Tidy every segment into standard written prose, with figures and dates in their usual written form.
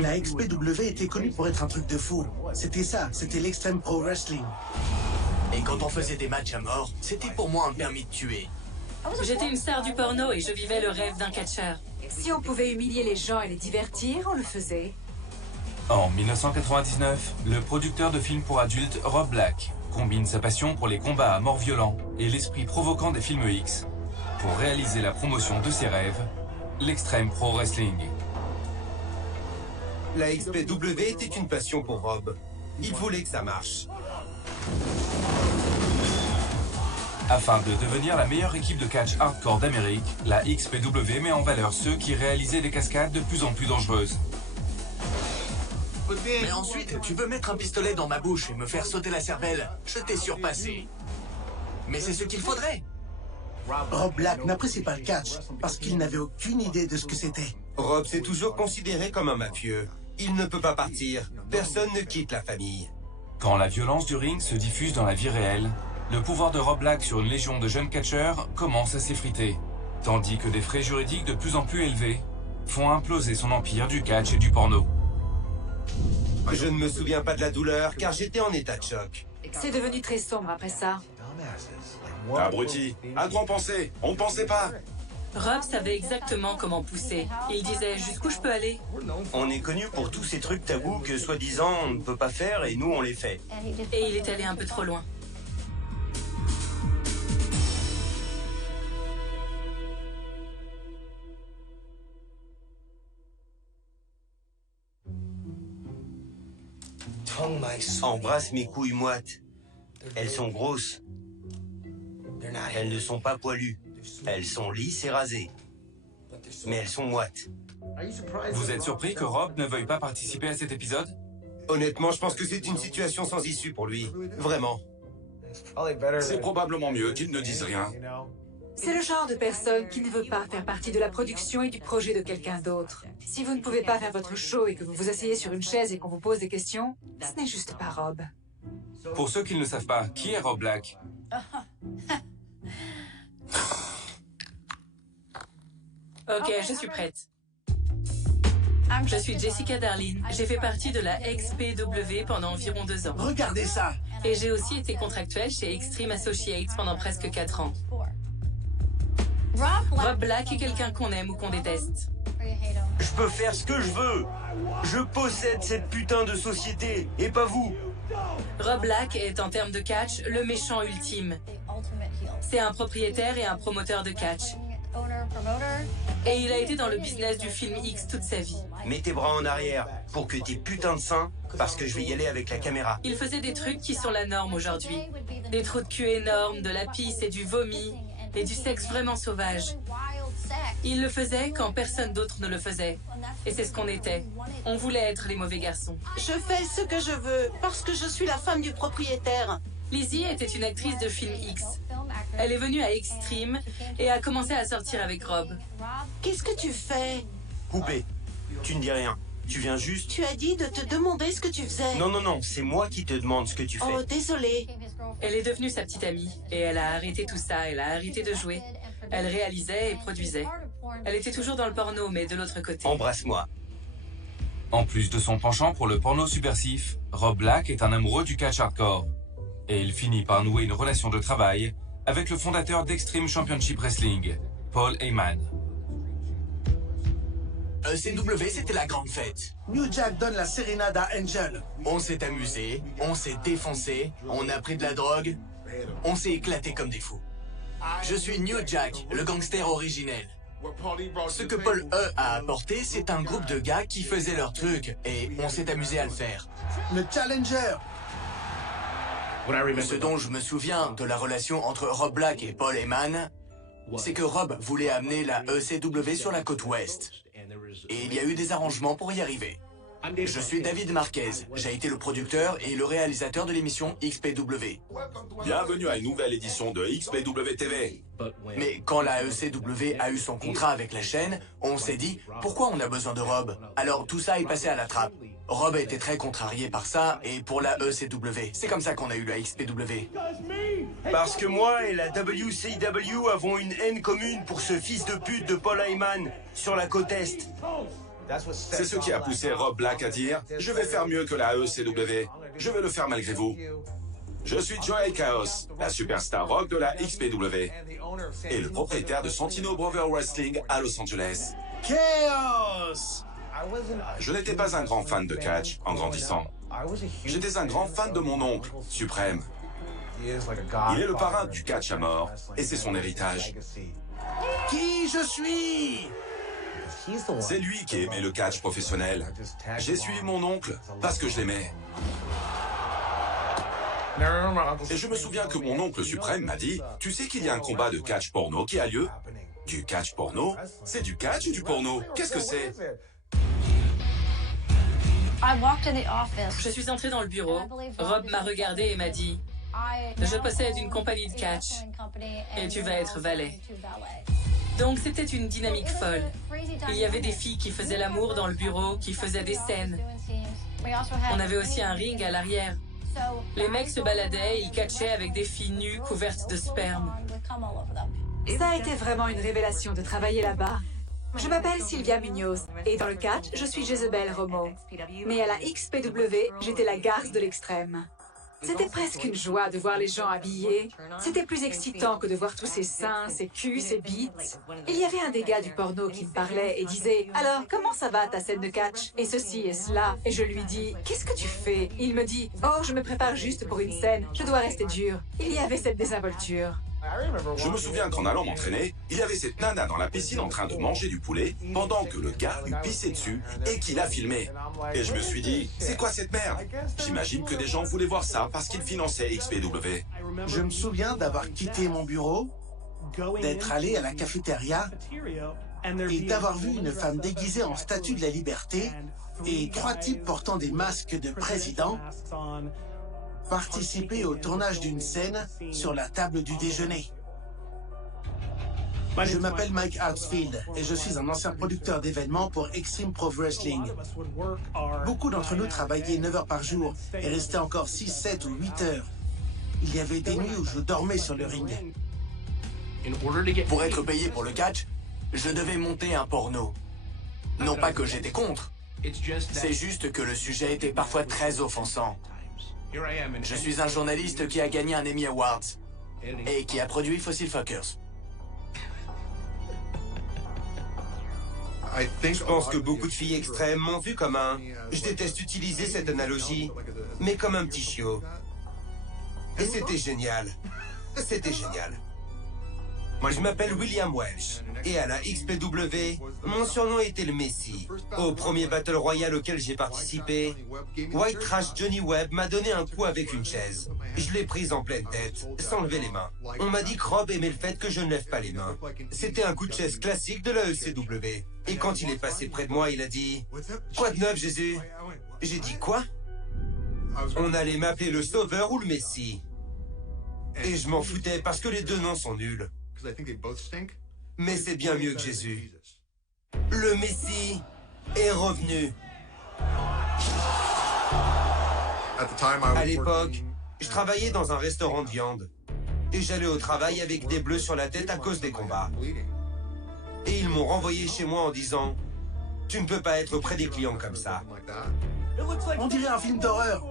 La XPW était connue pour être un truc de fou. C'était ça, c'était l'Extreme Pro Wrestling. Et quand on faisait des matchs à mort, c'était pour moi un permis de tuer. J'étais une star du porno et je vivais le rêve d'un catcheur. Si on pouvait humilier les gens et les divertir, on le faisait. En 1999, le producteur de films pour adultes Rob Black combine sa passion pour les combats à mort violents et l'esprit provoquant des films X pour réaliser la promotion de ses rêves, l'Extreme Pro Wrestling. La XPW était une passion pour Rob. Il voulait que ça marche. Afin de devenir la meilleure équipe de catch hardcore d'Amérique, la XPW met en valeur ceux qui réalisaient des cascades de plus en plus dangereuses. Mais ensuite, tu veux mettre un pistolet dans ma bouche et me faire sauter la cervelle. Je t'ai surpassé. Mais c'est ce qu'il faudrait. Rob Black n'appréciait pas le catch parce qu'il n'avait aucune idée de ce que c'était. Rob s'est toujours considéré comme un mafieux. Il ne peut pas partir. Personne ne quitte la famille. Quand la violence du ring se diffuse dans la vie réelle, le pouvoir de Rob Black sur une légion de jeunes catcheurs commence à s'effriter, tandis que des frais juridiques de plus en plus élevés font imploser son empire du catch et du porno. Je ne me souviens pas de la douleur car j'étais en état de choc. C'est devenu très sombre après ça. Abruti, à quoi on pensait? On ne pensait pas. Rob savait exactement comment pousser. Il disait jusqu'où je peux aller. On est connu pour tous ces trucs tabous que soi-disant on ne peut pas faire et nous on les fait. Et il est allé un peu trop loin. Embrasse mes couilles moites. Elles sont grosses. Elles ne sont pas poilues. Elles sont lisses et rasées. Mais elles sont moites. Vous êtes surpris que Rob ne veuille pas participer à cet épisode? Honnêtement, je pense que c'est une situation sans issue pour lui. Vraiment. C'est probablement mieux qu'il ne dise rien. C'est le genre de personne qui ne veut pas faire partie de la production et du projet de quelqu'un d'autre. Si vous ne pouvez pas faire votre show et que vous vous asseyez sur une chaise et qu'on vous pose des questions, ce n'est juste pas Rob. Pour ceux qui ne le savent pas, qui est Rob Black? Ok, je suis prête. Je suis Jessica Darlin. J'ai fait partie de la XPW pendant environ 2 ans. Regardez ça! Et j'ai aussi été contractuelle chez Extreme Associates pendant presque 4 ans. Rob Black est quelqu'un qu'on aime ou qu'on déteste. Je peux faire ce que je veux. Je possède cette putain de société, et pas vous. Rob Black est, en termes de catch, le méchant ultime. C'est un propriétaire et un promoteur de catch. Et il a été dans le business du film X toute sa vie. Mets tes bras en arrière pour que tes putains de seins, parce que je vais y aller avec la caméra. Il faisait des trucs qui sont la norme aujourd'hui. Des trous de cul énormes, de la pisse et du vomi, et du sexe vraiment sauvage. Il le faisait quand personne d'autre ne le faisait. Et c'est ce qu'on était. On voulait être les mauvais garçons. Je fais ce que je veux, parce que je suis la femme du propriétaire. Lizzie était une actrice de film X. Elle est venue à Extreme et a commencé à sortir avec Rob. Qu'est-ce que tu fais? Coupé. Tu ne dis rien. Tu viens juste... Tu as dit de te demander ce que tu faisais. Non, non, non, c'est moi qui te demande ce que tu fais. Oh, désolé. Elle est devenue sa petite amie et elle a arrêté tout ça, elle a arrêté de jouer. Elle réalisait et produisait. Elle était toujours dans le porno, mais de l'autre côté. Embrasse-moi. En plus de son penchant pour le porno subversif, Rob Black est un amoureux du catch hardcore. Et il finit par nouer une relation de travail avec le fondateur d'Extreme Championship Wrestling, Paul Heyman. ECW, c'était la grande fête. New Jack donne la sérénade à Angel. On s'est amusé, on s'est défoncé, on a pris de la drogue, on s'est éclaté comme des fous. Je suis New Jack, le gangster originel. Ce que Paul E a apporté, c'est un groupe de gars qui faisaient leur truc, et on s'est amusé à le faire. Le Challenger. Ce dont je me souviens de la relation entre Rob Black et Paul Heyman, c'est que Rob voulait amener la ECW sur la côte ouest. Et il y a eu des arrangements pour y arriver. Je suis David Marquez, j'ai été le producteur et le réalisateur de l'émission XPW. Bienvenue à une nouvelle édition de XPW TV. Mais quand la ECW a eu son contrat avec la chaîne, on s'est dit « Pourquoi on a besoin de Rob ?» Alors tout ça est passé à la trappe. Rob a été très contrarié par ça, et pour la ECW, c'est comme ça qu'on a eu la XPW. Parce que moi et la WCW avons une haine commune pour ce fils de pute de Paul Heyman sur la côte Est. C'est ce qui a poussé Rob Black à dire « Je vais faire mieux que la ECW. Je vais le faire malgré vous. » Je suis Joey Chaos, la superstar rock de la XPW et le propriétaire de Santino Brothers Wrestling à Los Angeles. Chaos! Je n'étais pas un grand fan de catch en grandissant. J'étais un grand fan de mon oncle, Suprême. Il est le parrain du catch à mort et c'est son héritage. Qui je suis? C'est lui qui aimait le catch professionnel. J'ai suivi mon oncle parce que je l'aimais. Et je me souviens que mon oncle suprême m'a dit « Tu sais qu'il y a un combat de catch porno qui a lieu ?» Du catch porno? C'est du catch ou du porno? Qu'est-ce que c'est? Je suis entrée dans le bureau. Rob m'a regardé et m'a dit « Je possède une compagnie de catch et tu vas être valet. » Donc c'était une dynamique folle. Il y avait des filles qui faisaient l'amour dans le bureau, qui faisaient des scènes. On avait aussi un ring à l'arrière. Les mecs se baladaient, ils catchaient avec des filles nues couvertes de sperme. Ça a été vraiment une révélation de travailler là-bas. Je m'appelle Sylvia Munoz et dans le catch, je suis Jezebel Romo. Mais à la XPW, j'étais la garce de l'extrême. C'était presque une joie de voir les gens habillés. C'était plus excitant que de voir tous ces seins, ces culs, ces bites. Il y avait un des gars du porno qui me parlait et disait « Alors, comment ça va ta scène de catch ?» Et ceci et cela. Et je lui dis « Qu'est-ce que tu fais ?» Il me dit « Oh, je me prépare juste pour une scène. Je dois rester dur. » Il y avait cette désinvolture. Je me souviens qu'en allant m'entraîner, il y avait cette nana dans la piscine en train de manger du poulet pendant que le gars lui pissait dessus et qu'il a filmé. Et je me suis dit, c'est quoi cette merde? J'imagine que des gens voulaient voir ça parce qu'ils finançaient XPW. Je me souviens d'avoir quitté mon bureau, d'être allé à la cafétéria et d'avoir vu une femme déguisée en statue de la liberté et 3 types portant des masques de président participer au tournage d'une scène sur la table du déjeuner. Je m'appelle Mike Hartsfield et je suis un ancien producteur d'événements pour Extreme Pro Wrestling. Beaucoup d'entre nous travaillaient 9 heures par jour et restaient encore 6, 7 ou 8 heures. Il y avait des nuits où je dormais sur le ring. Pour être payé pour le catch, je devais monter un porno. Non pas que j'étais contre, c'est juste que le sujet était parfois très offensant. Je suis un journaliste qui a gagné un Emmy Awards et qui a produit Fossil Fuckers. Je pense que beaucoup de filles extrêmes m'ont vu comme un... Je déteste utiliser cette analogie, mais comme un petit chiot. Et c'était génial. C'était génial. Je m'appelle William Welsh, et à la XPW, mon surnom était le Messi. Au premier Battle Royale auquel j'ai participé, White Trash Johnny Webb m'a donné un coup avec une chaise. Je l'ai prise en pleine tête, sans lever les mains. On m'a dit que Rob aimait le fait que je ne lève pas les mains. C'était un coup de chaise classique de la ECW. Et quand il est passé près de moi, il a dit « Quoi de neuf, Jésus ?» J'ai dit « Quoi ?» On allait m'appeler le Sauveur ou le Messie. Et je m'en foutais parce que les deux noms sont nuls. Mais c'est bien mieux que Jésus. Le Messie est revenu. À l'époque, je travaillais dans un restaurant de viande. Et j'allais au travail avec des bleus sur la tête à cause des combats. Et ils m'ont renvoyé chez moi en disant « Tu ne peux pas être près des clients comme ça. » On dirait un film d'horreur.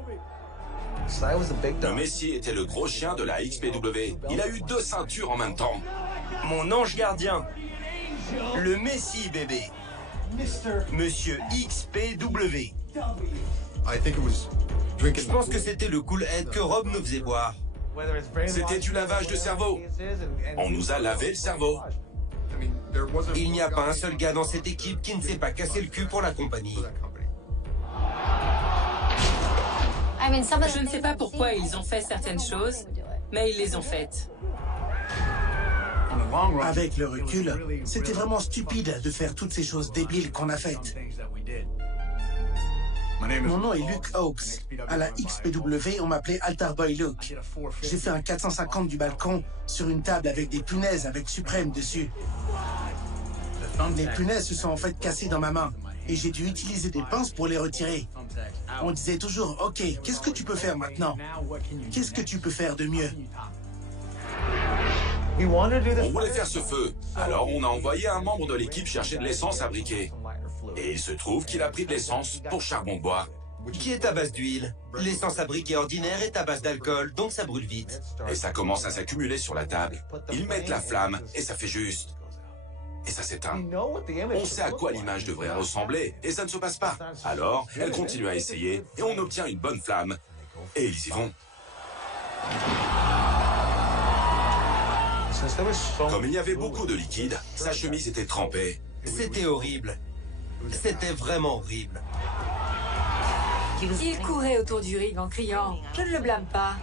Le Messi était le gros chien de la XPW. Il a eu 2 ceintures en même temps. Mon ange gardien. Le Messi, bébé. Monsieur XPW. Je pense que c'était le cool head que Rob nous faisait boire. C'était du lavage de cerveau. On nous a lavé le cerveau. Il n'y a pas un seul gars dans cette équipe qui ne s'est pas cassé le cul pour la compagnie. Je ne sais pas pourquoi ils ont fait certaines choses, mais ils les ont faites. Avec le recul, c'était vraiment stupide de faire toutes ces choses débiles qu'on a faites. Mon nom est Luke Hawks. À la XPW, on m'appelait Altar Boy Luke. J'ai fait un 450 du balcon sur une table avec des punaises avec Suprême dessus. Les punaises se sont en fait cassées dans ma main et j'ai dû utiliser des pinces pour les retirer. On disait toujours, OK, qu'est-ce que tu peux faire maintenant? Qu'est-ce que tu peux faire de mieux? On voulait faire ce feu. Alors on a envoyé un membre de l'équipe chercher de l'essence à briquet. Et il se trouve qu'il a pris de l'essence pour charbon de bois. Qui est à base d'huile. L'essence à briquet ordinaire est à base d'alcool, donc ça brûle vite. Et ça commence à s'accumuler sur la table. Ils mettent la flamme et ça fait juste. Et ça s'éteint. On sait à quoi l'image devrait ressembler et ça ne se passe pas. Alors, elle continue à essayer et on obtient une bonne flamme. Et ils y vont. Comme il y avait beaucoup de liquide, sa chemise était trempée. C'était horrible. C'était vraiment horrible. Il courait autour du ring en criant « Je ne le blâme pas ».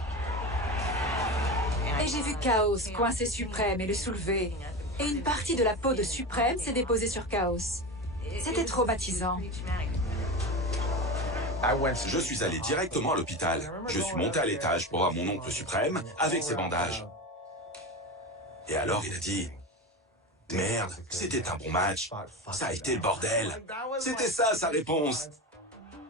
Et j'ai vu Chaos coincer Suprême et le soulever. Et une partie de la peau de Suprême s'est déposée sur Chaos. C'était traumatisant. Je suis allé directement à l'hôpital. Je suis monté à l'étage pour voir mon oncle suprême avec ses bandages. Et alors il a dit « Merde, c'était un bon match. Ça a été le bordel. » C'était ça sa réponse.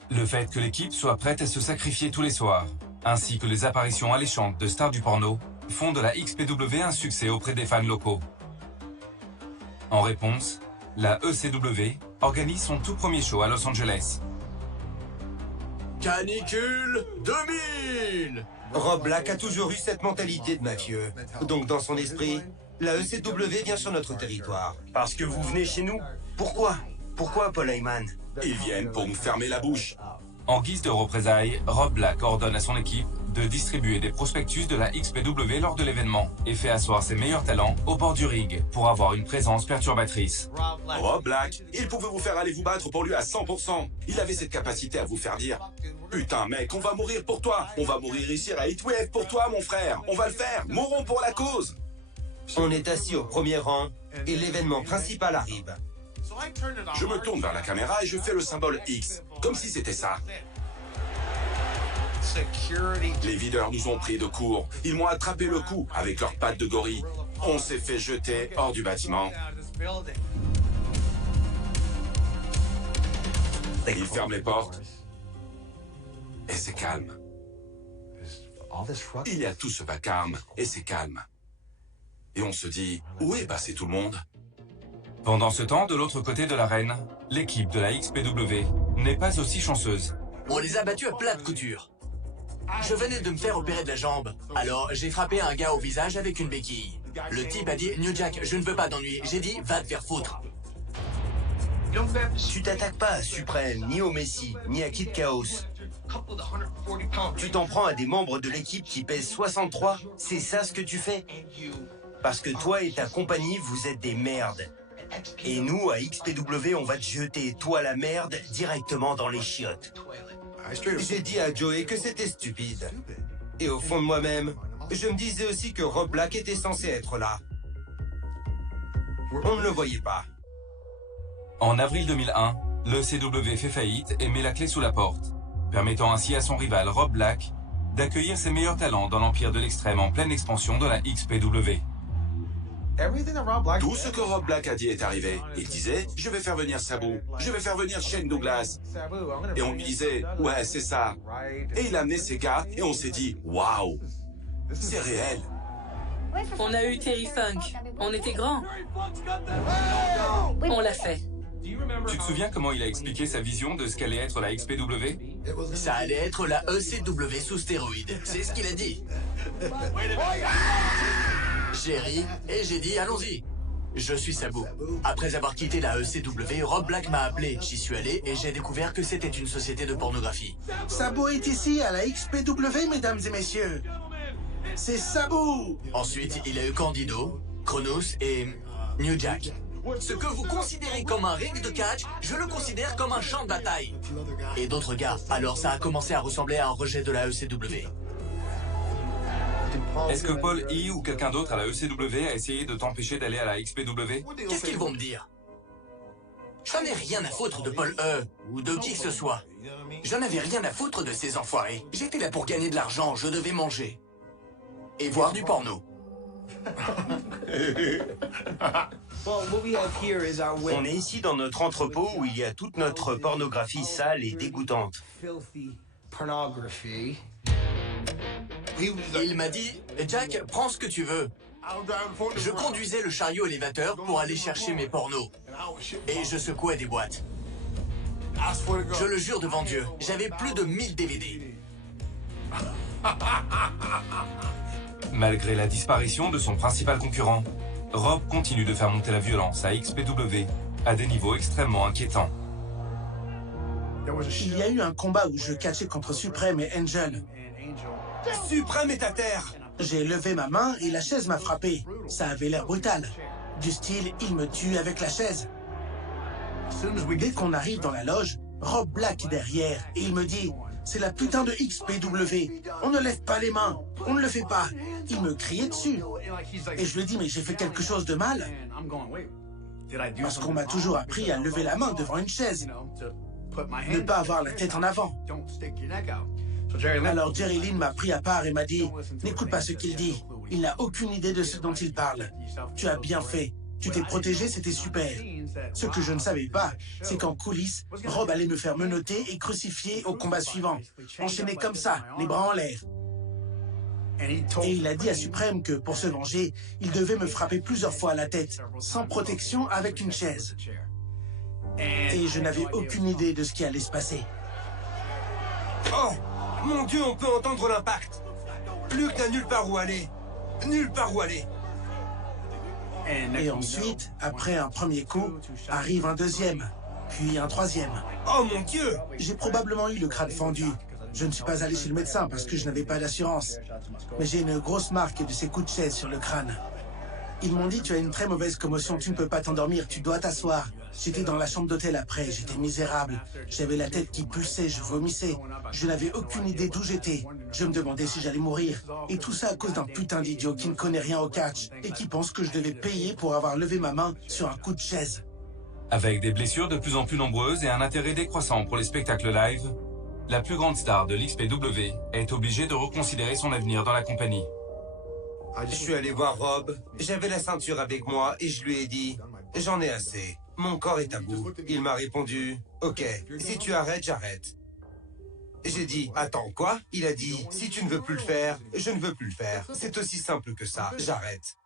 Le fait que l'équipe soit prête à se sacrifier tous les soirs, ainsi que les apparitions alléchantes de stars du porno, font de la XPW un succès auprès des fans locaux. En réponse, la ECW organise son tout premier show à Los Angeles. Canicule 2000! Rob Black a toujours eu cette mentalité de mafieux. Donc dans son esprit, la ECW vient sur notre territoire. Parce que vous venez chez nous? Pourquoi? Pourquoi, Paul Heyman? Ils viennent pour nous fermer la bouche. En guise de représailles, Rob Black ordonne à son équipe de distribuer des prospectus de la XPW lors de l'événement et fait asseoir ses meilleurs talents au bord du ring pour avoir une présence perturbatrice. Rob Black, il pouvait vous faire aller vous battre pour lui à 100%. Il avait cette capacité à vous faire dire « Putain mec, on va mourir pour toi. On va mourir ici à Heatwave pour toi mon frère. On va le faire. Mourons pour la cause. » On est assis au premier rang et l'événement principal arrive. Je me tourne vers la caméra et je fais le symbole X, comme si c'était ça. Les videurs nous ont pris de court. Ils m'ont attrapé le cou avec leurs pattes de gorille. On s'est fait jeter hors du bâtiment. Ils ferment les portes. Et c'est calme. Il y a tout ce vacarme et c'est calme. Et on se dit, où est passé tout le monde? Pendant ce temps, de l'autre côté de l'arène, l'équipe de la XPW n'est pas aussi chanceuse. On les a battus à plat de couture. Je venais de me faire opérer de la jambe. Alors, j'ai frappé un gars au visage avec une béquille. Le type a dit « New Jack, je ne veux pas d'ennui. » J'ai dit « Va te faire foutre. » Tu t'attaques pas à Suprême, ni au Messi, ni à Kid Chaos. Tu t'en prends à des membres de l'équipe qui pèsent 63. C'est ça ce que tu fais? Parce que toi et ta compagnie, vous êtes des merdes. Et nous, à XPW, on va te jeter, toi la merde, directement dans les chiottes. J'ai dit à Joey que c'était stupide. Et au fond de moi-même, je me disais aussi que Rob Black était censé être là. On ne le voyait pas. En avril 2001, le CW fait faillite et met la clé sous la porte, permettant ainsi à son rival Rob Black d'accueillir ses meilleurs talents dans l'empire de l'extrême en pleine expansion de la XPW. Tout ce que Rob Black a dit est arrivé. Il disait, je vais faire venir Sabu, je vais faire venir Shane Douglas. Et on lui disait, ouais, c'est ça. Et il a amené ses gars et on s'est dit, waouh, c'est réel. On a eu Terry Funk. On était grands. On l'a fait. Tu te souviens comment il a expliqué sa vision de ce qu'allait être la XPW? Ça allait être la ECW sous stéroïdes. C'est ce qu'il a dit. J'ai ri et j'ai dit allons-y. Je suis Sabu. Après avoir quitté la ECW, Rob Black m'a appelé. J'y suis allé et j'ai découvert que c'était une société de pornographie. Sabu est ici à la XPW, mesdames et messieurs. C'est Sabu. Ensuite, il a eu Candido, Kronos et New Jack. Ce que vous considérez comme un ring de catch, je le considère comme un champ de bataille. Et d'autres gars. Alors ça a commencé à ressembler à un rejet de la ECW. Est-ce que Paul E. ou quelqu'un d'autre à la ECW a essayé de t'empêcher d'aller à la XPW? Qu'est-ce qu'ils vont me dire? J'en ai rien à foutre de Paul E. ou de qui que ce soit. J'en avais rien à foutre de ces enfoirés. J'étais là pour gagner de l'argent, je devais manger. Et voir du porno. On est ici dans notre entrepôt où il y a toute notre pornographie sale et dégoûtante. Il m'a dit, Jack, prends ce que tu veux. Je conduisais le chariot élévateur pour aller chercher mes pornos. Et je secouais des boîtes. Je le jure devant Dieu, j'avais plus de 1000 DVD. Malgré la disparition de son principal concurrent, Rob continue de faire monter la violence à XPW à des niveaux extrêmement inquiétants. Il y a eu un combat où je catchais contre Supreme et Angel. Supreme est à terre! J'ai levé ma main et la chaise m'a frappé. Ça avait l'air brutal. Du style, il me tue avec la chaise. Dès qu'on arrive dans la loge, Rob Black est derrière et il me dit « C'est la putain de XPW. On ne lève pas les mains. On ne le fait pas. » Il me criait dessus. Et je lui dis « Mais j'ai fait quelque chose de mal ?» Parce qu'on m'a toujours appris à lever la main devant une chaise. Ne pas avoir la tête en avant. Alors Jerry Lynn m'a pris à part et m'a dit « N'écoute pas ce qu'il dit. Il n'a aucune idée de ce dont il parle. Tu as bien fait. Tu t'es protégé, c'était super. » Ce que je ne savais pas, c'est qu'en coulisses, Rob allait me faire menotter et crucifier au combat suivant. Enchaîné comme ça, les bras en l'air. Et il a dit à Supreme que, pour se venger, il devait me frapper plusieurs fois à la tête, sans protection, avec une chaise. Et je n'avais aucune idée de ce qui allait se passer. Oh! Mon Dieu, on peut entendre l'impact! Luke n'a nulle part où aller! Nulle part où aller! Et ensuite, après un premier coup, arrive un deuxième, puis un troisième. Oh mon Dieu! J'ai probablement eu le crâne fendu. Je ne suis pas allé chez le médecin parce que je n'avais pas d'assurance. Mais j'ai une grosse marque de ces coups de chaise sur le crâne. Ils m'ont dit, tu as une très mauvaise commotion, tu ne peux pas t'endormir, tu dois t'asseoir. J'étais dans la chambre d'hôtel après, j'étais misérable. J'avais la tête qui pulsait, je vomissais. Je n'avais aucune idée d'où j'étais. Je me demandais si j'allais mourir. Et tout ça à cause d'un putain d'idiot qui ne connaît rien au catch et qui pense que je devais payer pour avoir levé ma main sur un coup de chaise. Avec des blessures de plus en plus nombreuses et un intérêt décroissant pour les spectacles live, la plus grande star de l'XPW est obligée de reconsidérer son avenir dans la compagnie. Je suis allé voir Rob, j'avais la ceinture avec moi et je lui ai dit « J'en ai assez, mon corps est à bout ». Il m'a répondu « Ok, si tu arrêtes, j'arrête ». J'ai dit « Attends, quoi ?» Il a dit « Si tu ne veux plus le faire, je ne veux plus le faire. C'est aussi simple que ça, j'arrête ».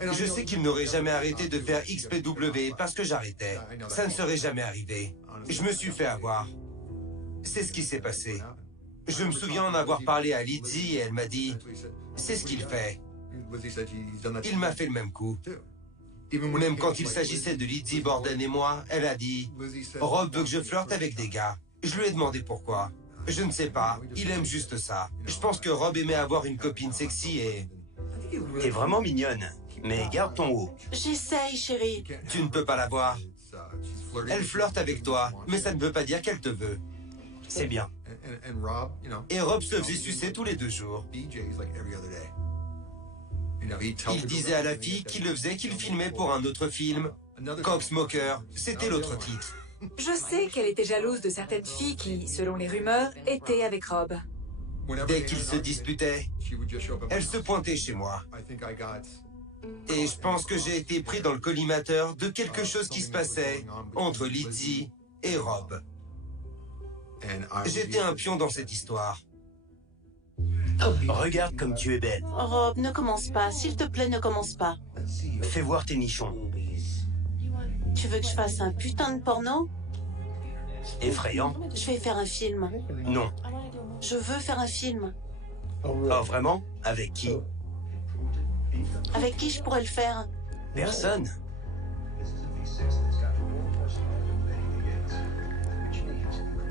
Je sais qu'il n'aurait jamais arrêté de faire XPW parce que j'arrêtais. Ça ne serait jamais arrivé. Je me suis fait avoir. C'est ce qui s'est passé. Je me souviens en avoir parlé à Lizzie et elle m'a dit « C'est ce qu'il fait ». Il m'a fait le même coup. Même quand il s'agissait de Lizzie Borden et moi, elle a dit « Rob veut que je flirte avec des gars ». Je lui ai demandé pourquoi. Je ne sais pas, il aime juste ça. Je pense que Rob aimait avoir une copine sexy et... T'es vraiment mignonne, mais garde ton haut. J'essaye, chérie. Tu ne peux pas la voir. Elle flirte avec toi, mais ça ne veut pas dire qu'elle te veut. C'est bien. Et Rob se faisait sucer tous les 2 jours. Il disait à la fille qu'il le faisait, qu'il filmait pour un autre film. Cocksmoker, c'était l'autre titre. Je sais qu'elle était jalouse de certaines filles qui, selon les rumeurs, étaient avec Rob. Dès qu'ils se disputaient, elle se pointait chez moi. Et je pense que j'ai été pris dans le collimateur de quelque chose qui se passait entre Lizzie et Rob. J'étais un pion dans cette histoire. Regarde comme tu es belle. Rob, ne commence pas. S'il te plaît, ne commence pas. Fais voir tes nichons. Tu veux que je fasse un putain de porno? Effrayant. Je vais faire un film. Non. Je veux faire un film. Oh, vraiment? Avec qui? Avec qui je pourrais le faire? Personne.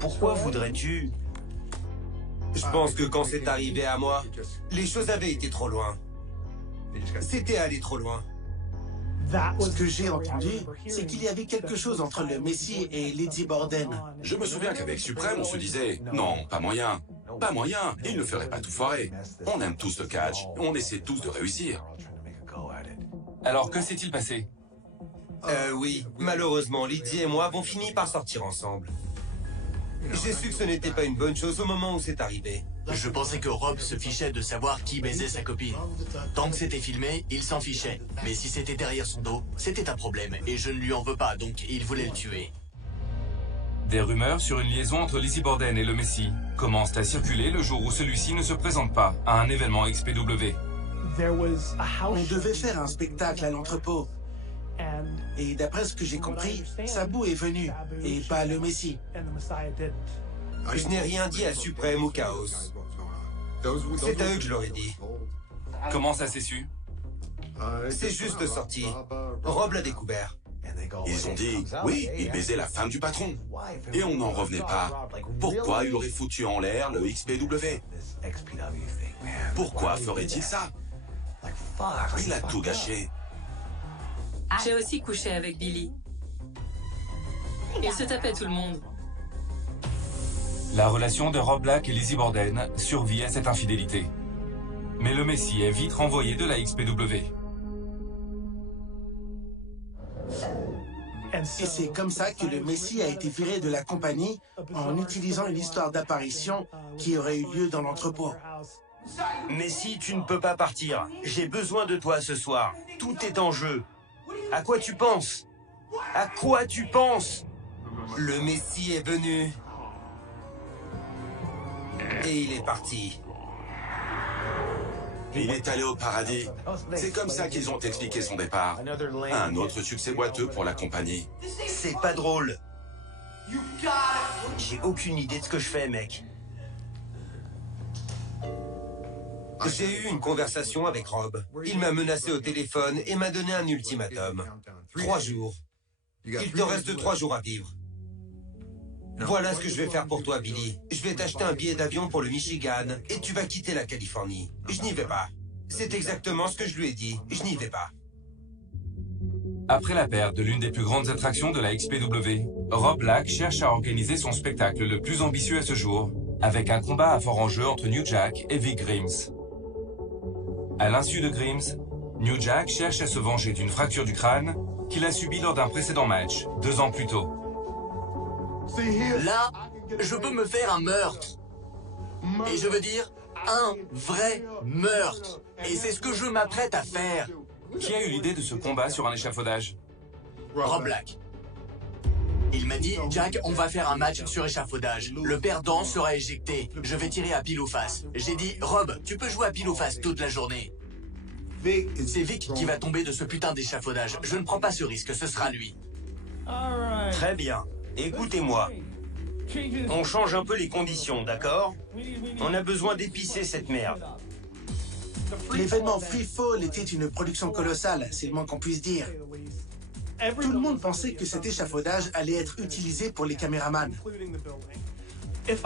Pourquoi voudrais-tu? Je pense que quand c'est arrivé à moi, les choses avaient été trop loin. C'était allé trop loin. Ce que j'ai entendu, c'est qu'il y avait quelque chose entre le Messie et Lizzie Borden. Je me souviens qu'avec Supreme, on se disait « Non, pas moyen. Pas moyen, il ne ferait pas tout foirer. On aime tous le catch, on essaie tous de réussir. » Alors que s'est-il passé? Oui, malheureusement, Lizzie et moi avons fini par sortir ensemble. J'ai su que ce n'était pas une bonne chose au moment où c'est arrivé. Je pensais que Rob se fichait de savoir qui baisait sa copine. Tant que c'était filmé, il s'en fichait. Mais si c'était derrière son dos, c'était un problème. Et je ne lui en veux pas, donc il voulait le tuer. Des rumeurs sur une liaison entre Lizzie Borden et le Messie commencent à circuler le jour où celui-ci ne se présente pas à un événement XPW. On devait faire un spectacle à l'entrepôt. Et d'après ce que j'ai compris, Sabu est venu, et pas le Messie. Je n'ai rien dit à Suprême ou Chaos. C'est à eux que je l'aurais dit. Comment ça s'est su? C'est juste sorti. Rob l'a découvert. Ils ont dit, oui, il baisait la femme du patron. Et on n'en revenait pas. Pourquoi il aurait foutu en l'air le XPW? Pourquoi ferait-il ça? Il a tout gâché. J'ai aussi couché avec Billy. Il se tapait tout le monde. La relation de Rob Black et Lizzie Borden survit à cette infidélité. Mais le Messie est vite renvoyé de la XPW. Et c'est comme ça que le Messie a été viré de la compagnie en utilisant une histoire d'apparition qui aurait eu lieu dans l'entrepôt. Messie, tu ne peux pas partir. J'ai besoin de toi ce soir. Tout est en jeu. À quoi tu penses? À quoi tu penses? Le Messie est venu. Et il est parti. Il est allé au paradis. C'est comme ça qu'ils ont expliqué son départ. Un autre succès boiteux pour la compagnie. C'est pas drôle. J'ai aucune idée de ce que je fais, mec. J'ai eu une conversation avec Rob. Il m'a menacé au téléphone et m'a donné un ultimatum. 3 jours. Il te reste 3 jours à vivre. Voilà ce que je vais faire pour toi, Billy. Je vais t'acheter un billet d'avion pour le Michigan et tu vas quitter la Californie. Je n'y vais pas. C'est exactement ce que je lui ai dit. Je n'y vais pas. Après la perte de l'une des plus grandes attractions de la XPW, Rob Black cherche à organiser son spectacle le plus ambitieux à ce jour, avec un combat à fort enjeu entre New Jack et Vic Grims. À l'insu de Grims, New Jack cherche à se venger d'une fracture du crâne qu'il a subie lors d'un précédent match, 2 ans plus tôt. Là, je peux me faire un meurtre. Et je veux dire, un vrai meurtre. Et c'est ce que je m'apprête à faire. Qui a eu l'idée de ce combat sur un échafaudage? Rob Black. Il m'a dit, Jack, on va faire un match sur échafaudage. Le perdant sera éjecté. Je vais tirer à pile ou face. J'ai dit, Rob, tu peux jouer à pile ou face toute la journée. C'est Vic qui va tomber de ce putain d'échafaudage. Je ne prends pas ce risque, ce sera lui. Très bien. Écoutez-moi. On change un peu les conditions, d'accord? On a besoin d'épicer cette merde. L'événement Free Fall était une production colossale, c'est le moins qu'on puisse dire. Tout le monde pensait que cet échafaudage allait être utilisé pour les caméramans.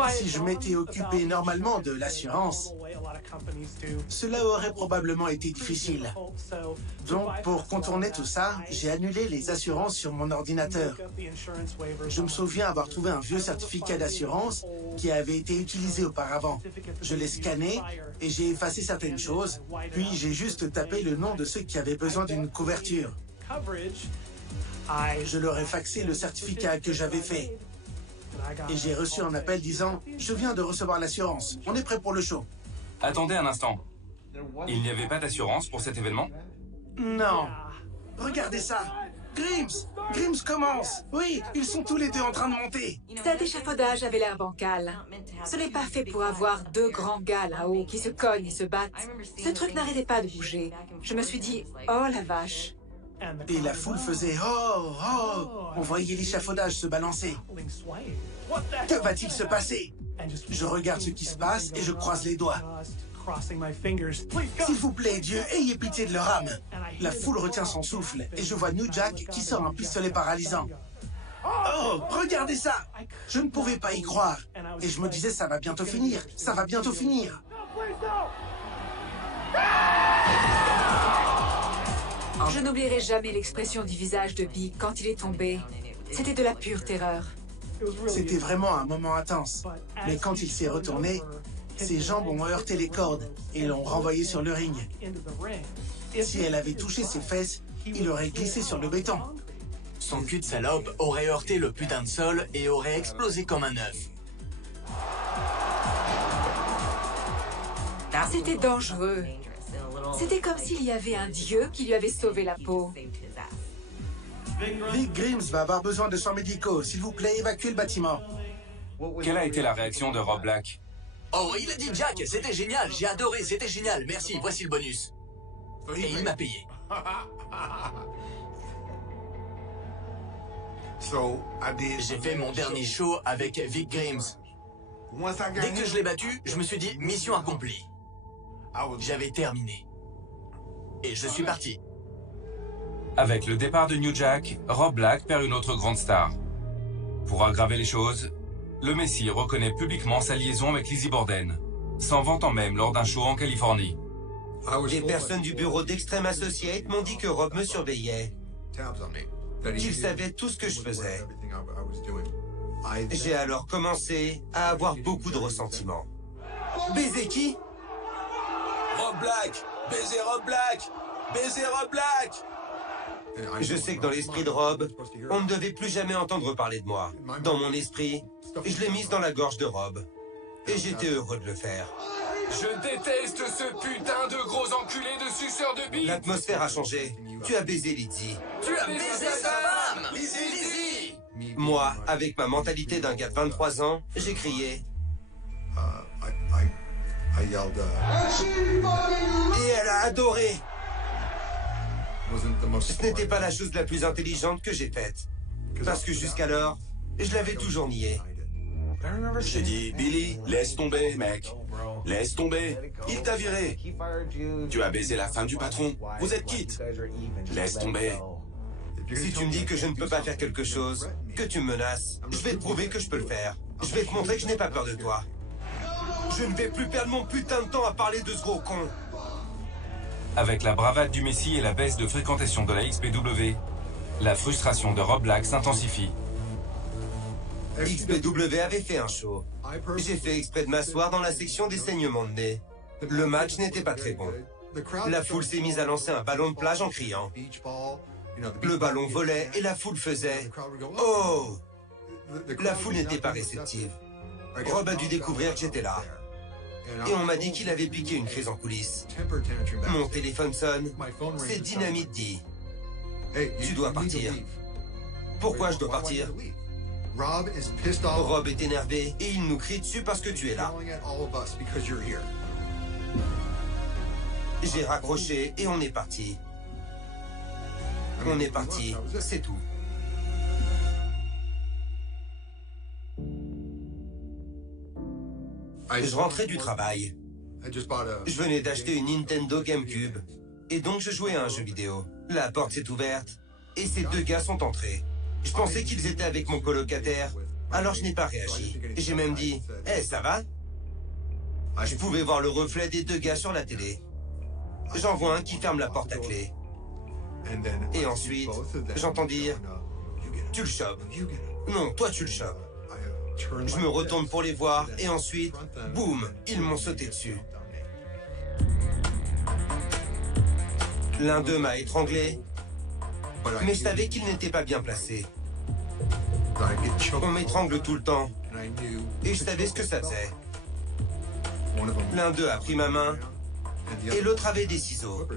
Si je m'étais occupé normalement de l'assurance, cela aurait probablement été difficile. Donc, pour contourner tout ça, j'ai annulé les assurances sur mon ordinateur. Je me souviens avoir trouvé un vieux certificat d'assurance qui avait été utilisé auparavant. Je l'ai scanné et j'ai effacé certaines choses, puis j'ai juste tapé le nom de ceux qui avaient besoin d'une couverture. Je leur ai faxé le certificat que j'avais fait. Et j'ai reçu un appel disant « Je viens de recevoir l'assurance, on est prêt pour le show ». Attendez un instant. Il n'y avait pas d'assurance pour cet événement? Non. Regardez ça. Grims commence. Oui, ils sont tous les deux en train de monter. Cet échafaudage avait l'air bancal. Ce n'est pas fait pour avoir 2 grands gars là-haut qui se cognent et se battent. Ce truc n'arrêtait pas de bouger. Je me suis dit « Oh la vache !» Et la foule faisait « Oh, oh !» On voyait l'échafaudage se balancer. Que va-t-il se passer? Je regarde ce qui se passe et je croise les doigts. S'il vous plaît, Dieu, ayez pitié de leur âme. La foule retient son souffle et je vois New Jack qui sort un pistolet paralysant. Oh, regardez ça! Je ne pouvais pas y croire. Et je me disais, ça va bientôt finir, ça va bientôt finir. Je n'oublierai jamais l'expression du visage de Big quand il est tombé. C'était de la pure terreur. C'était vraiment un moment intense. Mais quand il s'est retourné, ses jambes ont heurté les cordes et l'ont renvoyé sur le ring. Si elle avait touché ses fesses, il aurait glissé sur le béton. Son cul de salope aurait heurté le putain de sol et aurait explosé comme un œuf. C'était dangereux. C'était comme s'il y avait un dieu qui lui avait sauvé la peau. Vic Grims va avoir besoin de soins médicaux. S'il vous plaît, évacuez le bâtiment. Quelle a été la réaction de Rob Black? Oh, il a dit Jack, c'était génial, j'ai adoré, c'était génial, merci, voici le bonus. Et il m'a payé. J'ai fait mon dernier show avec Vic Grimes. Dès que je l'ai battu, je me suis dit mission accomplie. J'avais terminé. Et je suis parti. Avec le départ de New Jack, Rob Black perd une autre grande star. Pour aggraver les choses, le Messie reconnaît publiquement sa liaison avec Lizzie Borden, s'en vantant même lors d'un show en Californie. Des personnes du bureau d'Extreme Associates m'ont dit que Rob me surveillait, qu'il savait tout ce que je faisais. J'ai alors commencé à avoir beaucoup de ressentiment. Baiser qui? Rob Black! Baiser Rob Black! Baiser Rob Black! Je sais que dans l'esprit de Rob, on ne devait plus jamais entendre parler de moi. Dans mon esprit, je l'ai mise dans la gorge de Rob. Et j'étais heureux de le faire. Je déteste ce putain de gros enculé de suceur de bite. L'atmosphère a changé. Tu as baisé Lizzie. Tu as baisé sa femme! Lizzie! Moi, avec ma mentalité d'un gars de 23 ans, j'ai crié. Et elle a adoré. Ce n'était pas la chose la plus intelligente que j'ai faite. Parce que jusqu'alors, je l'avais toujours nié. J'ai dit, Billy, laisse tomber, mec. Laisse tomber. Il t'a viré. Tu as baisé la femme du patron. Vous êtes quitte. Laisse tomber. Si tu me dis que je ne peux pas faire quelque chose, que tu me menaces, je vais te prouver que je peux le faire. Je vais te montrer que je n'ai pas peur de toi. Je ne vais plus perdre mon putain de temps à parler de ce gros con. Avec la bravade du Messie et la baisse de fréquentation de la XPW, la frustration de Rob Black s'intensifie. XPW avait fait un show. J'ai fait exprès de m'asseoir dans la section des saignements de nez. Le match n'était pas très bon. La foule s'est mise à lancer un ballon de plage en criant. Le ballon volait et la foule faisait « Oh !» La foule n'était pas réceptive. Rob a dû découvrir que j'étais là. Et on m'a dit qu'il avait piqué une crise en coulisses. Mon téléphone sonne. C'est Dynamite dit. Tu dois partir. Pourquoi je dois partir? Rob est énervé et il nous crie dessus parce que tu es là. J'ai raccroché et on est parti. On est parti, c'est tout. Je rentrais du travail. Je venais d'acheter une Nintendo GameCube. Et donc je jouais à un jeu vidéo. La porte s'est ouverte et ces deux gars sont entrés. Je pensais qu'ils étaient avec mon colocataire, alors je n'ai pas réagi. J'ai même dit « Hey, ça va ?» Je pouvais voir le reflet des deux gars sur la télé. J'en vois un qui ferme la porte à clé. Et ensuite, j'entends dire « Tu le chopes. Non, toi tu le chopes. » Je me retourne pour les voir et ensuite, boum, ils m'ont sauté dessus. L'un d'eux m'a étranglé, mais je savais qu'il n'était pas bien placé. On m'étrangle tout le temps et je savais ce que ça faisait. L'un d'eux a pris ma main et l'autre avait des ciseaux.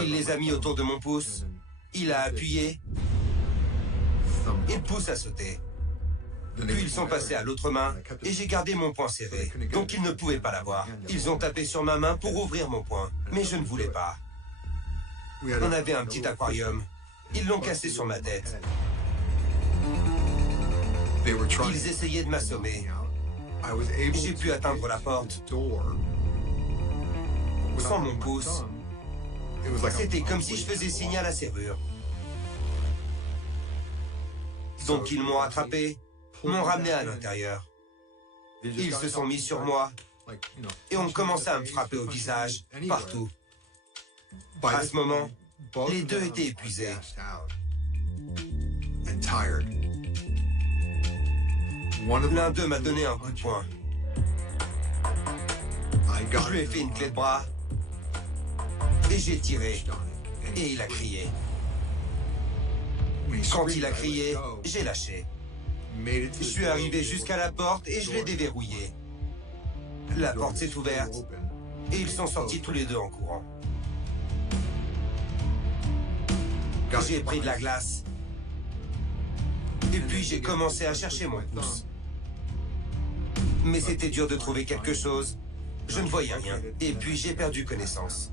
Il les a mis autour de mon pouce, il a appuyé et le pouce a sauté. Puis ils sont passés à l'autre main et j'ai gardé mon poing serré, donc ils ne pouvaient pas l'avoir. Ils ont tapé sur ma main pour ouvrir mon poing, mais je ne voulais pas. On avait un petit aquarium. Ils l'ont cassé sur ma tête. Ils essayaient de m'assommer. J'ai pu atteindre la porte. Sans mon pouce, c'était comme si je faisais signe à la serrure. Donc ils m'ont attrapé, m'ont ramené à l'intérieur. Ils se sont mis sur moi et ont commencé à me frapper au visage, partout. À ce moment, les deux étaient épuisés. L'un d'eux m'a donné un coup de poing. Je lui ai fait une clé de bras et j'ai tiré et il a crié. Quand il a crié, j'ai lâché. Je suis arrivé jusqu'à la porte et je l'ai déverrouillée. La porte s'est ouverte et ils sont sortis tous les deux en courant. J'ai pris de la glace et puis j'ai commencé à chercher mon pouce. Mais c'était dur de trouver quelque chose. Je ne voyais rien et puis j'ai perdu connaissance.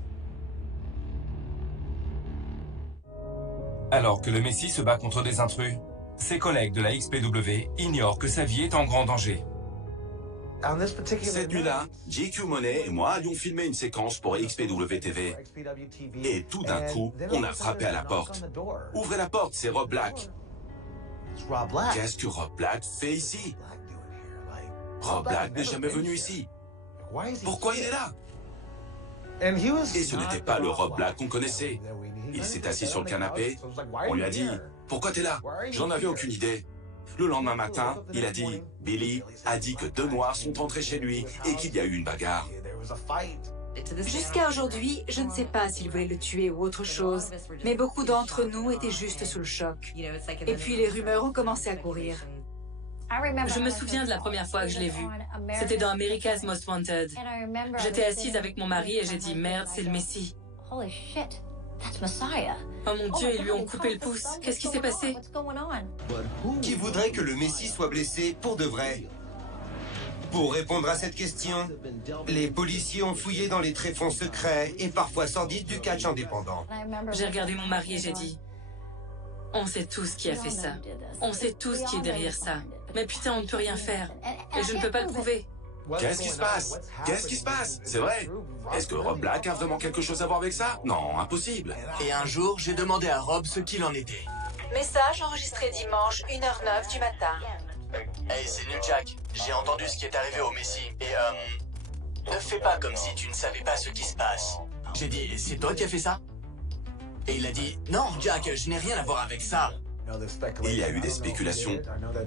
Alors que le Messie se bat contre des intrus, ses collègues de la XPW ignorent que sa vie est en grand danger. Cette nuit-là, GQ Money et moi allions filmer une séquence pour XPW TV. Et tout d'un coup, on a frappé à la porte. Ouvrez la porte, c'est Rob Black. Qu'est-ce que Rob Black fait ici? Rob Black n'est jamais venu ici. Pourquoi il est là? Et ce n'était pas le Rob Black qu'on connaissait. Il s'est assis sur le canapé. On lui a dit « Pourquoi t'es là ?» J'en avais aucune idée. Le lendemain matin, il a dit « Billy a dit que deux Noirs sont entrés chez lui et qu'il y a eu une bagarre. » Jusqu'à aujourd'hui, je ne sais pas s'il voulait le tuer ou autre chose, mais beaucoup d'entre nous étaient juste sous le choc. Et puis les rumeurs ont commencé à courir. Je me souviens de la première fois que je l'ai vu. C'était dans America's Most Wanted. J'étais assise avec mon mari et j'ai dit « Merde, c'est le Messie. » Oh mon Dieu, ils lui ont coupé le pouce. Qu'est-ce qui s'est passé? Qui voudrait que le Messie soit blessé pour de vrai? Pour répondre à cette question, les policiers ont fouillé dans les tréfonds secrets et parfois sordides du catch indépendant. J'ai regardé mon mari et j'ai dit « On sait tous qui a fait ça. On sait tous qui est derrière ça. Mais putain, on ne peut rien faire. Et je ne peux pas le prouver. » Qu'est-ce qui se passe? Qu'est-ce qui se passe? C'est vrai? Est-ce que Rob Black a vraiment quelque chose à voir avec ça? Non, impossible. Et un jour, j'ai demandé à Rob ce qu'il en était. Message enregistré dimanche, 1h09 du matin. Hey, c'est New Jack. J'ai entendu ce qui est arrivé au Messie. Et ne fais pas comme si tu ne savais pas ce qui se passe. J'ai dit, c'est toi qui as fait ça? Et il a dit, non, Jack, je n'ai rien à voir avec ça. Il y a eu des spéculations.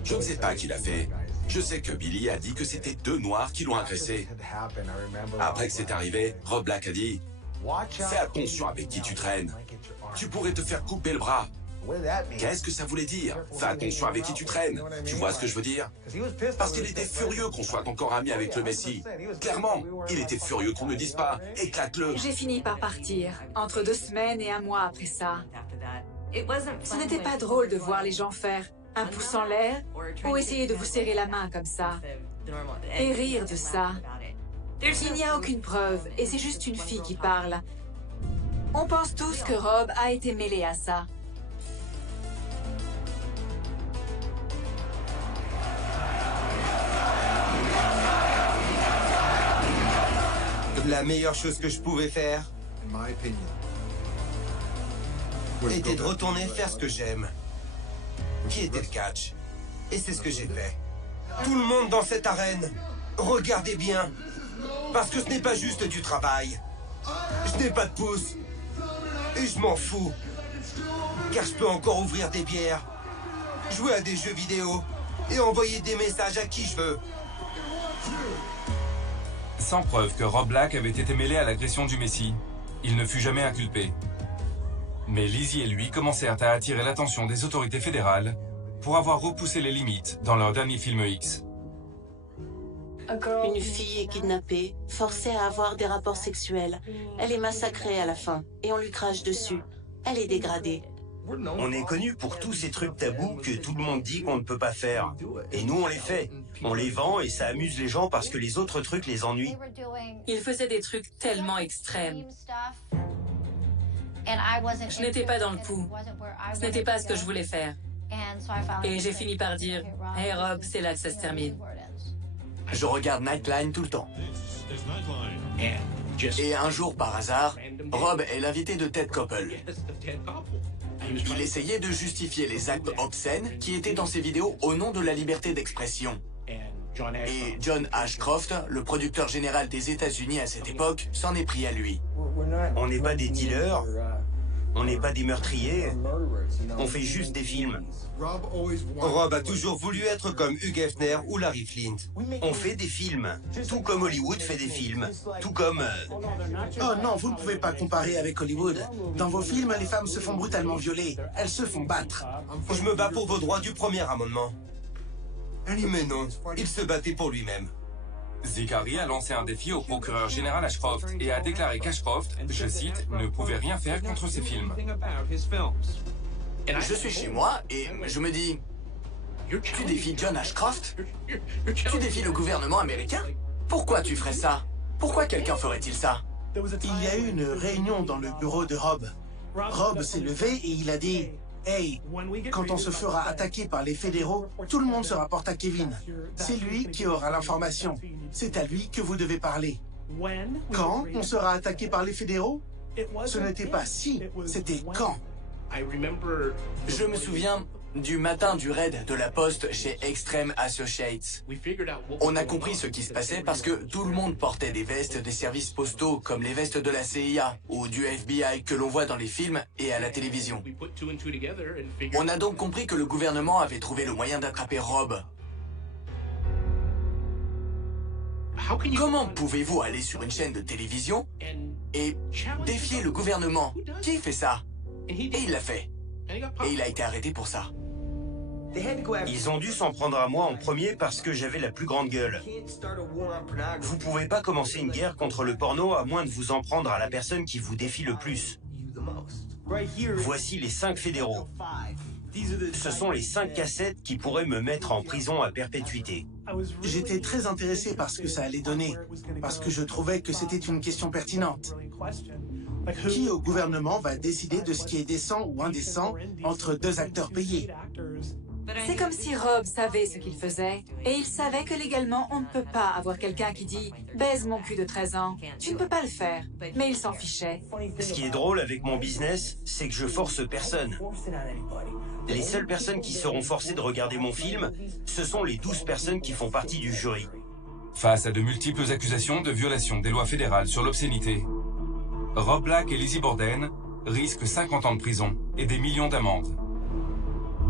Je ne sais pas qui l'a fait. Je sais que Billy a dit que c'était deux Noirs qui l'ont agressé. Après que c'est arrivé, Rob Black a dit « Fais attention avec qui tu traînes. Tu pourrais te faire couper le bras. » Qu'est-ce que ça voulait dire? Fais attention avec qui tu traînes. Tu vois ce que je veux dire? Parce qu'il était furieux qu'on soit encore amis avec le Messie. Clairement, il était furieux qu'on ne dise pas « Éclate-le ». J'ai fini par partir, entre 2 semaines et 1 mois après ça. Ce n'était pas drôle de voir les gens faire un pouce en l'air ou essayer de vous serrer la main comme ça et rire de ça. Il n'y a aucune preuve et c'est juste une fille qui parle. On pense tous que Rob a été mêlé à ça. La meilleure chose que je pouvais faire était de retourner faire ce que j'aime, qui était le catch. Et c'est ce que j'ai fait. Tout le monde dans cette arène, regardez bien, parce que ce n'est pas juste du travail. Je n'ai pas de pouce, et je m'en fous, car je peux encore ouvrir des bières, jouer à des jeux vidéo, et envoyer des messages à qui je veux. Sans preuve que Rob Black avait été mêlé à l'agression du Messie, il ne fut jamais inculpé. Mais Lizzie et lui commencèrent à attirer l'attention des autorités fédérales pour avoir repoussé les limites dans leur dernier film X. Une fille est kidnappée, forcée à avoir des rapports sexuels. Elle est massacrée à la fin et on lui crache dessus. Elle est dégradée. On est connu pour tous ces trucs tabous que tout le monde dit qu'on ne peut pas faire. Et nous, on les fait. On les vend et ça amuse les gens parce que les autres trucs les ennuient. Il faisait des trucs tellement extrêmes. Je n'étais pas dans le coup. Ce n'était pas ce que je voulais faire. Et j'ai fini par dire « Hey Rob, c'est là que ça se termine. » Je regarde Nightline tout le temps. Et un jour, par hasard, Rob est l'invité de Ted Koppel. Il essayait de justifier les actes obscènes qui étaient dans ses vidéos au nom de la liberté d'expression. Et John Ashcroft, le producteur général des États-Unis à cette époque, s'en est pris à lui. On n'est pas des dealers, on n'est pas des meurtriers, on fait juste des films. Rob a toujours voulu être comme Hugh Hefner ou Larry Flint. On fait des films, tout comme Hollywood fait des films, tout comme... Oh non, vous ne pouvez pas comparer avec Hollywood. Dans vos films, les femmes se font brutalement violer. Elles se font battre. Je me bats pour vos droits du premier amendement. Mais non, il se battait pour lui-même. Zicari a lancé un défi au procureur général Ashcroft et a déclaré qu'Ashcroft, je cite, ne pouvait rien faire contre ses films. Je suis chez moi et je me dis, tu défies John Ashcroft? Tu défies le gouvernement américain? Pourquoi tu ferais ça? Pourquoi quelqu'un ferait-il ça? Il y a eu une réunion dans le bureau de Rob. Rob s'est levé et il a dit « Hey, quand on se fera attaquer par les fédéraux, tout le monde se rapporte à Kevin. C'est lui qui aura l'information. C'est à lui que vous devez parler. Quand on sera attaqué par les fédéraux? Ce n'était pas si, c'était quand. Je me souviens du matin du raid de la poste chez Extreme Associates. On a compris ce qui se passait parce que tout le monde portait des vestes des services postaux comme les vestes de la CIA ou du FBI que l'on voit dans les films et à la télévision. On a donc compris que le gouvernement avait trouvé le moyen d'attraper Rob. Comment pouvez-vous aller sur une chaîne de télévision et défier le gouvernement? Qui fait ça? Et il l'a fait. Et il a été arrêté pour ça. Ils ont dû s'en prendre à moi en premier parce que j'avais la plus grande gueule. Vous pouvez pas commencer une guerre contre le porno à moins de vous en prendre à la personne qui vous défie le plus. Voici les 5 fédéraux. Ce sont les 5 cassettes qui pourraient me mettre en prison à perpétuité. J'étais très intéressé par ce que ça allait donner, parce que je trouvais que c'était une question pertinente. Qui au gouvernement va décider de ce qui est décent ou indécent entre 2 acteurs payés? C'est comme si Rob savait ce qu'il faisait, et il savait que légalement, on ne peut pas avoir quelqu'un qui dit « baise mon cul de 13 ans ». Tu ne peux pas le faire, mais il s'en fichait. Ce qui est drôle avec mon business, c'est que je force personne. Les seules personnes qui seront forcées de regarder mon film, ce sont les 12 personnes qui font partie du jury. Face à de multiples accusations de violation des lois fédérales sur l'obscénité, Rob Black et Lizzie Borden risquent 50 ans de prison et des millions d'amendes.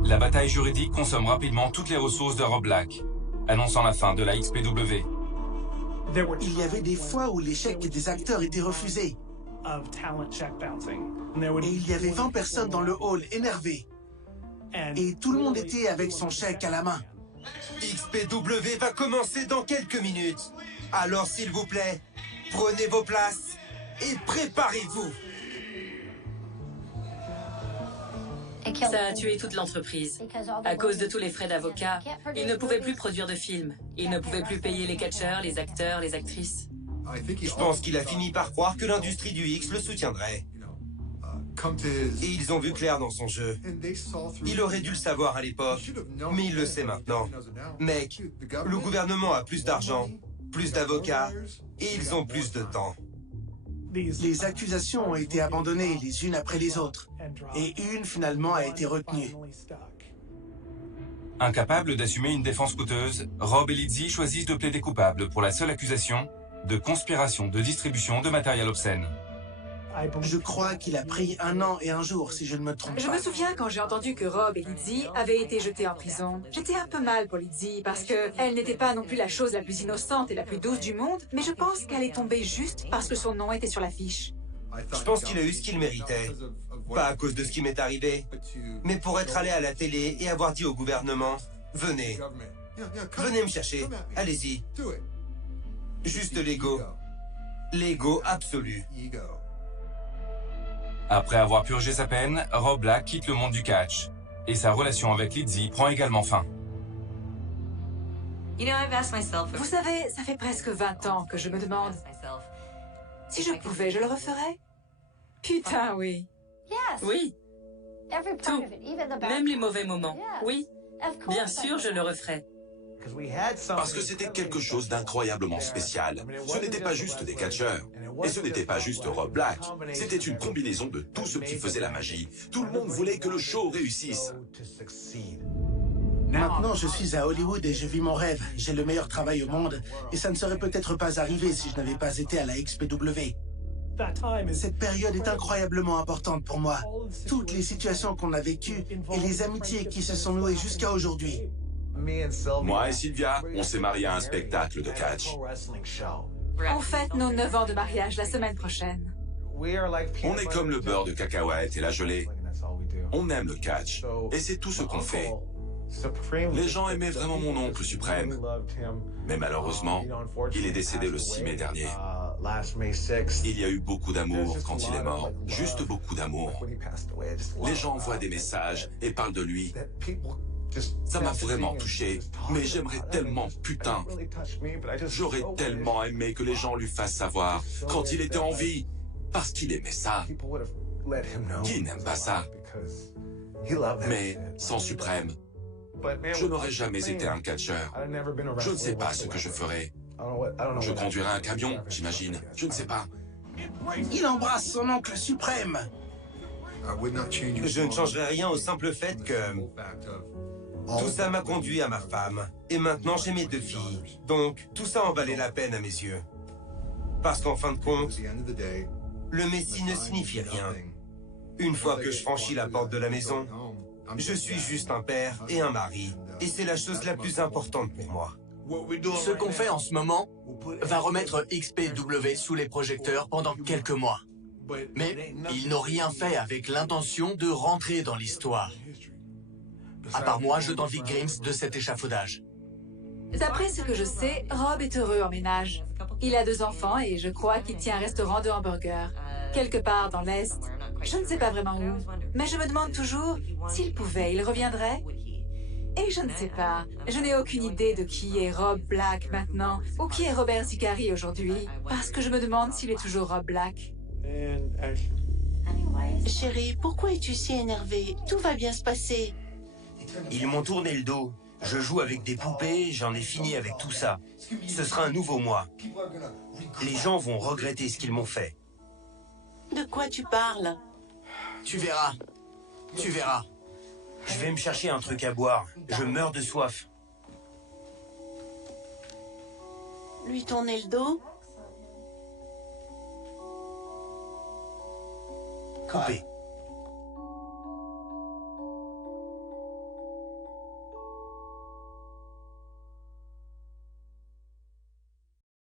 La bataille juridique consomme rapidement toutes les ressources de Rob Black, annonçant la fin de la XPW. Il y avait des fois où les chèques des acteurs étaient refusés. Et il y avait 20 personnes dans le hall énervées. Et tout le monde était avec son chèque à la main. XPW va commencer dans quelques minutes. Alors s'il vous plaît, prenez vos places et préparez-vous. Ça a tué toute l'entreprise. À cause de tous les frais d'avocat, ils ne pouvaient plus produire de films. Ils ne pouvaient plus payer les catcheurs, les acteurs, les actrices. Je pense qu'il a fini par croire que l'industrie du X le soutiendrait. Et ils ont vu clair dans son jeu. Il aurait dû le savoir à l'époque, mais il le sait maintenant. Mec, le gouvernement a plus d'argent, plus d'avocats, et ils ont plus de temps. Les accusations ont été abandonnées les unes après les autres, et une finalement a été retenue. Incapables d'assumer une défense coûteuse, Rob et Lizzie choisissent de plaider coupables pour la seule accusation de conspiration de distribution de matériel obscène. Je crois qu'il a pris 1 an et 1 jour, si je ne me trompe pas. Je me souviens quand j'ai entendu que Rob et Lizzie avaient été jetés en prison. J'étais un peu mal pour Lizzie parce qu'elle n'était pas non plus la chose la plus innocente et la plus douce du monde, mais je pense qu'elle est tombée juste parce que son nom était sur l'affiche. Je pense qu'il a eu ce qu'il méritait. Pas à cause de ce qui m'est arrivé, mais pour être allé à la télé et avoir dit au gouvernement « Venez, venez me chercher, allez-y ». Juste l'ego. L'ego absolu. Après avoir purgé sa peine, Rob Black quitte le monde du catch. Et sa relation avec Lizzie prend également fin. Vous savez, ça fait presque 20 ans que je me demande si je pouvais, je le referais. Putain, oui. Oui, tout. Même les mauvais moments. Oui, bien sûr, je le referai. Parce que c'était quelque chose d'incroyablement spécial. Ce n'était pas juste des catcheurs. Et ce n'était pas juste Rob Black. C'était une combinaison de tout ce qui faisait la magie. Tout le monde voulait que le show réussisse. Maintenant, je suis à Hollywood et je vis mon rêve. J'ai le meilleur travail au monde et ça ne serait peut-être pas arrivé si je n'avais pas été à la XPW. Cette période est incroyablement importante pour moi. Toutes les situations qu'on a vécues et les amitiés qui se sont nouées jusqu'à aujourd'hui. Moi et Sylvia, on s'est mariés à un spectacle de catch. On fête nos 9 ans de mariage la semaine prochaine. On est comme le beurre de cacahuète et la gelée. On aime le catch et c'est tout ce qu'on fait. Les gens aimaient vraiment mon oncle suprême. Mais malheureusement, il est décédé le 6 mai dernier. Il y a eu beaucoup d'amour quand il est mort. Juste beaucoup d'amour. Les gens envoient des messages et parlent de lui. Ça m'a vraiment touché, mais j'aimerais tellement, putain. J'aurais tellement aimé que les gens lui fassent savoir quand il était en vie, parce qu'il aimait ça. Qui n'aime pas ça? Mais sans Suprême, je n'aurais jamais été un catcheur. Je ne sais pas ce que je ferais. Je conduirais un camion, j'imagine. Je ne sais pas. Il embrasse son oncle suprême. Je ne changerai rien au simple fait que... Tout ça m'a conduit à ma femme. Et maintenant, j'ai mes 2 filles. Donc, tout ça en valait la peine à mes yeux. Parce qu'en fin de compte, le Messie ne signifie rien. Une fois que je franchis la porte de la maison, je suis juste un père et un mari. Et c'est la chose la plus importante pour moi. Ce qu'on fait en ce moment va remettre XPW sous les projecteurs pendant quelques mois. Mais ils n'ont rien fait avec l'intention de rentrer dans l'histoire. À part moi, je t'envie Grims de cet échafaudage. D'après ce que je sais, Rob est heureux en ménage. Il a 2 enfants et je crois qu'il tient un restaurant de hamburgers. Quelque part dans l'Est. Je ne sais pas vraiment où. Mais je me demande toujours, s'il pouvait, il reviendrait? Et je ne sais pas. Je n'ai aucune idée de qui est Rob Black maintenant, ou qui est Robert Zicari aujourd'hui, parce que je me demande s'il est toujours Rob Black. Chérie, pourquoi es-tu si énervée? Tout va bien se passer. Ils m'ont tourné le dos. Je joue avec des poupées, j'en ai fini avec tout ça. Ce sera un nouveau moi. Les gens vont regretter ce qu'ils m'ont fait. De quoi tu parles? Tu verras. Tu verras. Je vais me chercher un truc à boire. Je meurs de soif. Lui tourner le dos? Coupé.